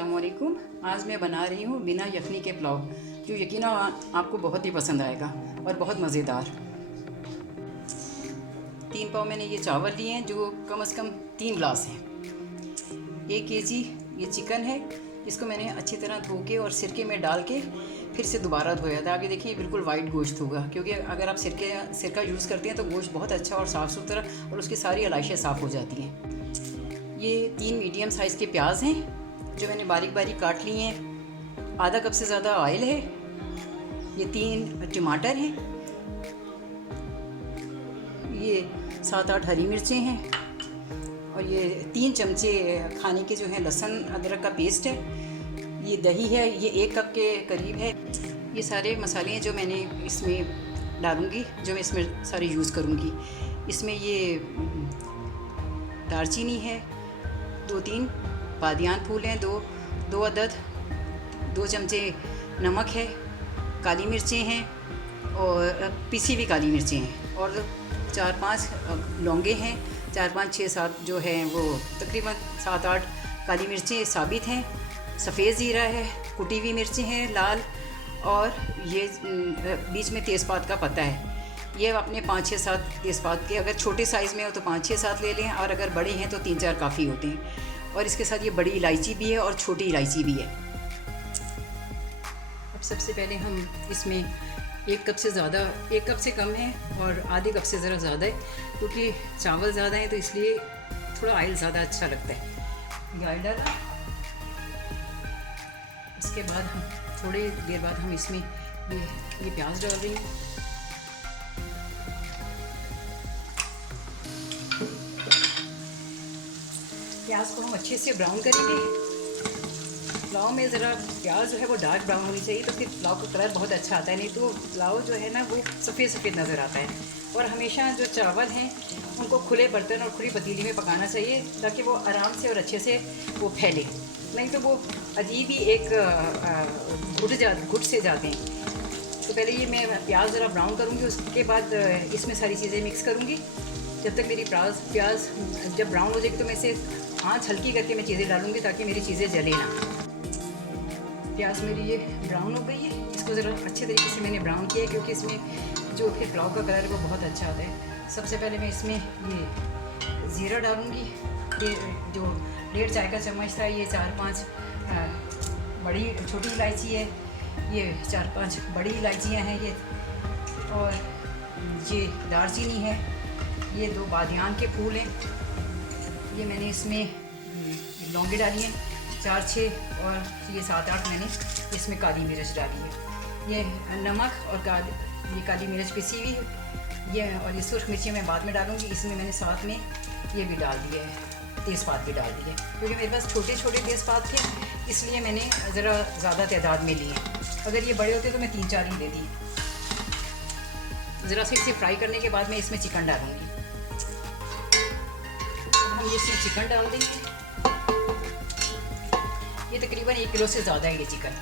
अस्सलामुअलैकुम। आज मैं बना रही हूँ बिना यखनी के पुलाव, जो यकीनन आपको बहुत ही पसंद आएगा और बहुत मज़ेदार। 3 पाव मैंने ये चावल लिए हैं जो कम से कम 3 गिलास हैं। 1 केजी ये चिकन है, इसको मैंने अच्छी तरह धो के और सिरके में डाल के फिर से दोबारा धोया था। आगे देखिए बिल्कुल वाइट गोश्त होगा, क्योंकि अगर आप सिरका यूज़ करते हैं तो गोश्त बहुत अच्छा और साफ़ सुथरा और उसकी सारी अलाइशें साफ़ हो जाती हैं। ये 3 मीडियम साइज़ के प्याज हैं जो मैंने बारीक बारीक काट लिए हैं। आधा कप से ज़्यादा ऑयल है। ये 3 टमाटर हैं। ये 7-8 हरी मिर्चें हैं और ये 3 चमचे खाने के जो है लहसुन अदरक का पेस्ट है। ये दही है, ये 1 कप के करीब है। ये सारे मसाले हैं जो मैंने इसमें डालूँगी, जो मैं इसमें सारे यूज़ करूँगी। इसमें ये दालचीनी है, 2-3 बादियान फूल हैं, 2 अदद, 2 चमचे नमक है, काली मिर्चें हैं और पिसी हुई काली मिर्चें हैं और 4-5 लौंगे हैं, 4-5 6-7 जो हैं वो तकरीबन 7-8 काली मिर्चें साबित हैं, सफ़ेद ज़ीरा है, कुटी हुई मिर्चें हैं लाल, और ये बीच में तेज़पात का पत्ता है। ये अपने 5-6-7 तेज़पात के, अगर छोटे साइज़ में हो तो 5-6-7 ले लें और अगर बड़े हैं तो 3-4 काफ़ी होते हैं। और इसके साथ ये बड़ी इलायची भी है और छोटी इलायची भी है। अब सबसे पहले हम इसमें 1 कप से ज़्यादा, 1 कप से कम है और आधे कप से ज़रा ज़्यादा है, क्योंकि चावल ज़्यादा है तो इसलिए थोड़ा ऑयल ज़्यादा अच्छा लगता है। ये ऑयल डाला। इसके बाद हम थोड़ी देर बाद हम इसमें ये प्याज डाल रही हूँ। प्याज को हम अच्छे से ब्राउन करेंगे। पुलाव में ज़रा प्याज जो है वो डार्क ब्राउन होनी चाहिए, तो फिर पुलाव का कलर बहुत अच्छा आता है, नहीं तो पुलाव जो है ना वो सफ़ेद सफ़ेद नज़र आता है। और हमेशा जो चावल हैं उनको खुले बर्तन और खुली पतीली में पकाना चाहिए, ताकि वो आराम से और अच्छे से वो फैले, नहीं तो वो अजीब ही एक घुट से जाते हैं। तो पहले ये मैं प्याज ज़रा ब्राउन करूँगी, उसके बाद इसमें सारी चीज़ें मिक्स करूँगी। जब तक मेरी प्याज जब ब्राउन हो जाएगी तो मैं इसे आँच हल्की करके मैं चीज़ें डालूँगी, ताकि मेरी चीज़ें जले ना। प्याज मेरी ये ब्राउन हो गई है। इसको ज़रा अच्छे तरीके से मैंने ब्राउन किया है, क्योंकि इसमें जो फिर पुलाव का कलर है वो बहुत अच्छा आता है। सबसे पहले मैं इसमें ये ज़ीरा डालूँगी। ये जो 1.5 चाय का चम्मच था, ये 4-5 बड़ी छोटी इलायची है, ये 4-5 बड़ी इलायचियाँ हैं ये, और ये दालचीनी है, ये 2 बादियान के फूल हैं, ये मैंने इसमें लौंगे डाली हैं 4-6, और ये 7-8 मैंने इसमें काली मिर्च डाली है। ये नमक और ये काली मिर्च पिसी हुई, ये और ये सुर्ख मिर्ची मैं बाद में डालूँगी। इसमें मैंने साथ में ये भी डाल दिया है, तेज़पात भी डाल दी है, क्योंकि मेरे पास छोटे छोटे तेज़पात थे, इसलिए मैंने ज़रा ज़्यादा तादाद में लिए। अगर ये बड़े होते तो मैं 3-4 ही देती। ज़रा सा इसे फ्राई करने के बाद मैं इसमें चिकन डालूँगी। हम ये इसमें चिकन डाल देंगे। ये तकरीबन 1 किलो से ज़्यादा है ये चिकन।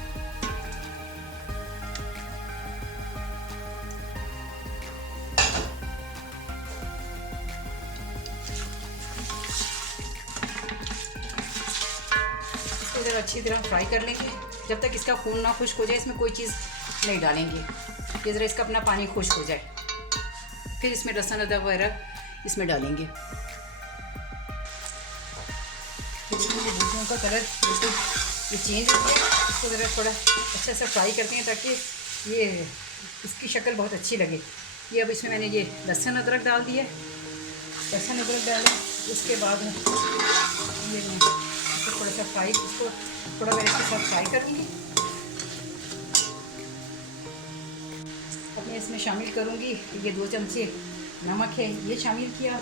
इसको ज़रा अच्छी तरह फ्राई कर लेंगे, जब तक इसका खून ना खुश्क हो जाए। इसमें कोई चीज़ नहीं डालेंगे, ये ज़रा इसका अपना पानी खुश्क हो जाए, फिर इसमें लहसुन अदरक वगैरह इसमें डालेंगे। भुजियों का कलर बिल्कुल ये चेंज हो गया। इसको ज़रा थोड़ा अच्छा सा फ्राई करते हैं, ताकि ये इसकी शक्ल बहुत अच्छी लगे। ये अब इसमें मैंने ये लहसुन अदरक डाल दिया। लहसुन अदरक डालें, उसके बाद ये मैं इसको थोड़ा सा फ्राई, इसको थोड़ा मैं इसके साथ फ्राई करूँगी। अब मैं इसमें शामिल करूँगी ये 2 चमचे नमक है, ये शामिल किया।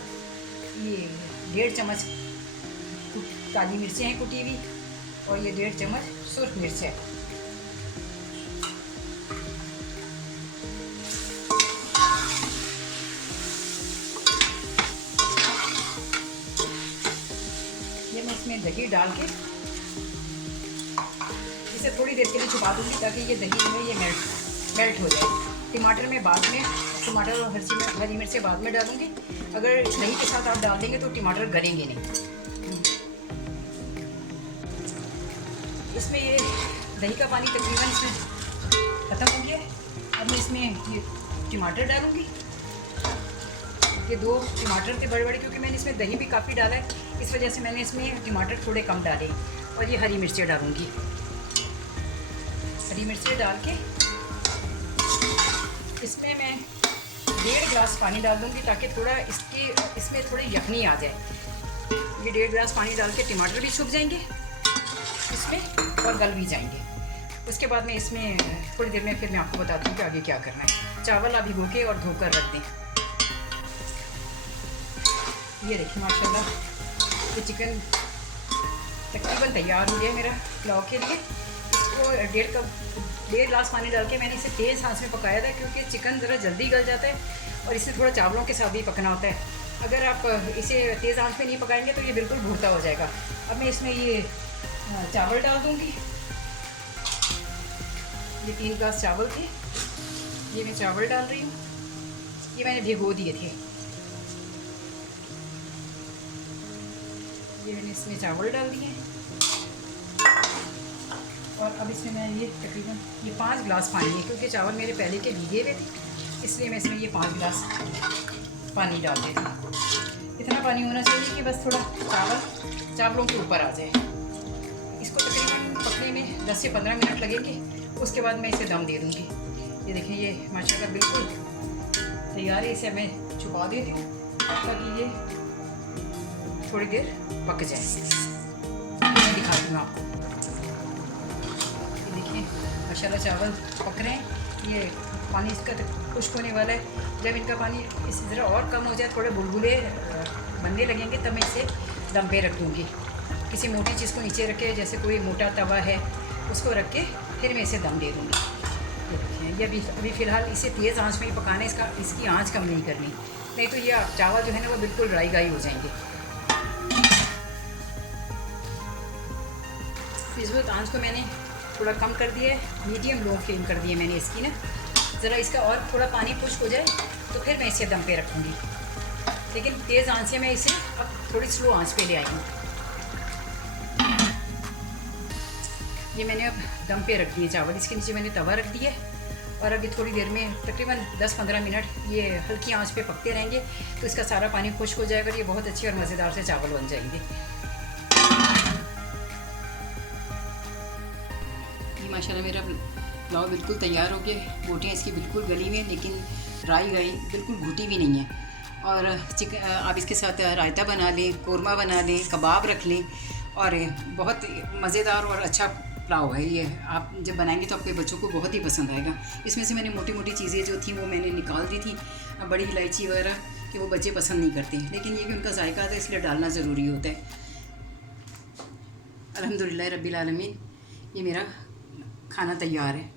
ये 1.5 चम्मच काली मिर्चें हैं कुटी हुई, और ये 1.5 चम्मच सुर्ख मिर्च है। ये मैं इसमें दही डाल के इसे थोड़ी देर के लिए छुपा दूँगी, ताकि ये दही जो है ये मेल्ट हो जाए। टमाटर में बाद में, टमाटर और हरी मिर्चें बाद में डालूँगी। अगर दही के साथ आप डाल देंगे तो टमाटर गलेंगे नहीं। इसमें ये दही का पानी तकरीबन इसमें ख़त्म हो गया है। अब मैं इसमें ये टमाटर डालूँगी। ये 2 टमाटर थे बड़े बड़े, क्योंकि मैंने इसमें दही भी काफ़ी डाला है, इस वजह से मैंने इसमें टमाटर थोड़े कम डाले। और ये हरी मिर्चें डालूँगी। हरी मिर्चें डाल के इसमें मैं 1.5 गिलास पानी डाल दूँगी, ताकि थोड़ा इसमें थोड़ी यखनी आ जाए। ये 1.5 गिलास पानी डाल के टमाटर भी छुप जाएंगे इसमें और गल भी जाएंगे। उसके बाद में इसमें थोड़ी देर में फिर मैं आपको बताती हूँ कि आगे क्या करना है। चावल आप भिगो के और धोकर रख दें। ये देखिए माशाल्लाह ये चिकन तकरीबन तैयार हो गया मेरा पुलाव के लिए। इसको 1.5 गिलास पानी डाल के मैंने इसे तेज़ आंच में पकाया था, क्योंकि चिकन ज़रा जल्दी गल जाता है और इसे थोड़ा चावलों के साथ भी पकना होता है। अगर आप इसे तेज़ आंच में नहीं पकाएंगे तो ये बिल्कुल भुरता हो जाएगा। अब मैं इसमें ये चावल डाल दूँगी। ये 3 गिलास चावल थे, ये मैं चावल डाल रही हूँ। ये मैंने भिगो दिए थे। ये मैंने इसमें चावल डाल दिए और अब इसमें मैं ये तकरीबन 5 गिलास पानी है, क्योंकि चावल मेरे पहले के भीगे हुए थे, इसलिए मैं इसमें ये 5 गिलास पानी डाल देती हूँ। इतना पानी होना चाहिए कि बस थोड़ा चावलों के ऊपर आ जाए। इसको तकरीबन पकने में 10 से 15 मिनट लगेंगे। उसके बाद मैं इसे दम दे दूँगी। ये देखें ये माशाल्लाह बिल्कुल तैयार है। इसे मैं छुपा देती हूँ ताकि ये थोड़ी देर पक जाए। मैं दिखाती हूँ आपको। ये देखिए माशाल्लाह चावल पक रहे हैं। ये पानी इसका खुश्क होने वाला है। जब इनका पानी इस ज़रा और कम हो जाए, थोड़े बुलबुले बनने लगेंगे, तब मैं इसे दम पे रख दूँगी। किसी मोटी चीज़ को नीचे रख के, जैसे कोई मोटा तवा है उसको रख के फिर मैं इसे दम दे दूँगी। ये देखिए ये अभी फ़िलहाल इसे तेज़ आंच में ही पकाना है। इसकी आंच कम नहीं करनी, नहीं तो ये चावल जो है ना वो बिल्कुल ड्राई गाई हो जाएंगे। इस वक्त आंच को मैंने थोड़ा कम कर दिया है, मीडियम लो फ्लेम कर दी है मैंने इसकी ना। ज़रा इसका और थोड़ा पानी खुश्क हो जाए तो फिर मैं इसे दम पे रखूँगी। लेकिन तेज़ आंच से मैं इसे अब थोड़ी स्लो आंच पे ले आई हूँ। ये मैंने अब दम पे रख दिए चावल। इसके नीचे मैंने तवा रख दिया है और अभी थोड़ी देर में तकरीबन 10-15 मिनट ये हल्की आंच पे पकते रहेंगे, तो इसका सारा पानी खुश्क हो जाएगा और ये बहुत अच्छे और मज़ेदार से चावल बन जाएंगे। ये माशाल्लाह मेरा पुलाव बिल्कुल तैयार हो गया। बोटियाँ इसकी बिल्कुल गली में, लेकिन राई बिल्कुल घुटी भी नहीं है। और चिकन आप इसके साथ रायता बना लें, कोरमा बना लें, कबाब रख लें और बहुत मज़ेदार और अच्छा पुलाव है ये। आप जब बनाएंगे तो आपके बच्चों को बहुत ही पसंद आएगा। इसमें से मैंने मोटी मोटी चीज़ें जो थी वो मैंने निकाल दी थी, बड़ी इलायची वगैरह कि वो बच्चे पसंद नहीं करते, लेकिन ये कि उनका जायका आता है इसलिए डालना ज़रूरी होता है। अल्हम्दुलिल्लाह रब्बिल आलमीन, ये मेरा खाना तैयार है।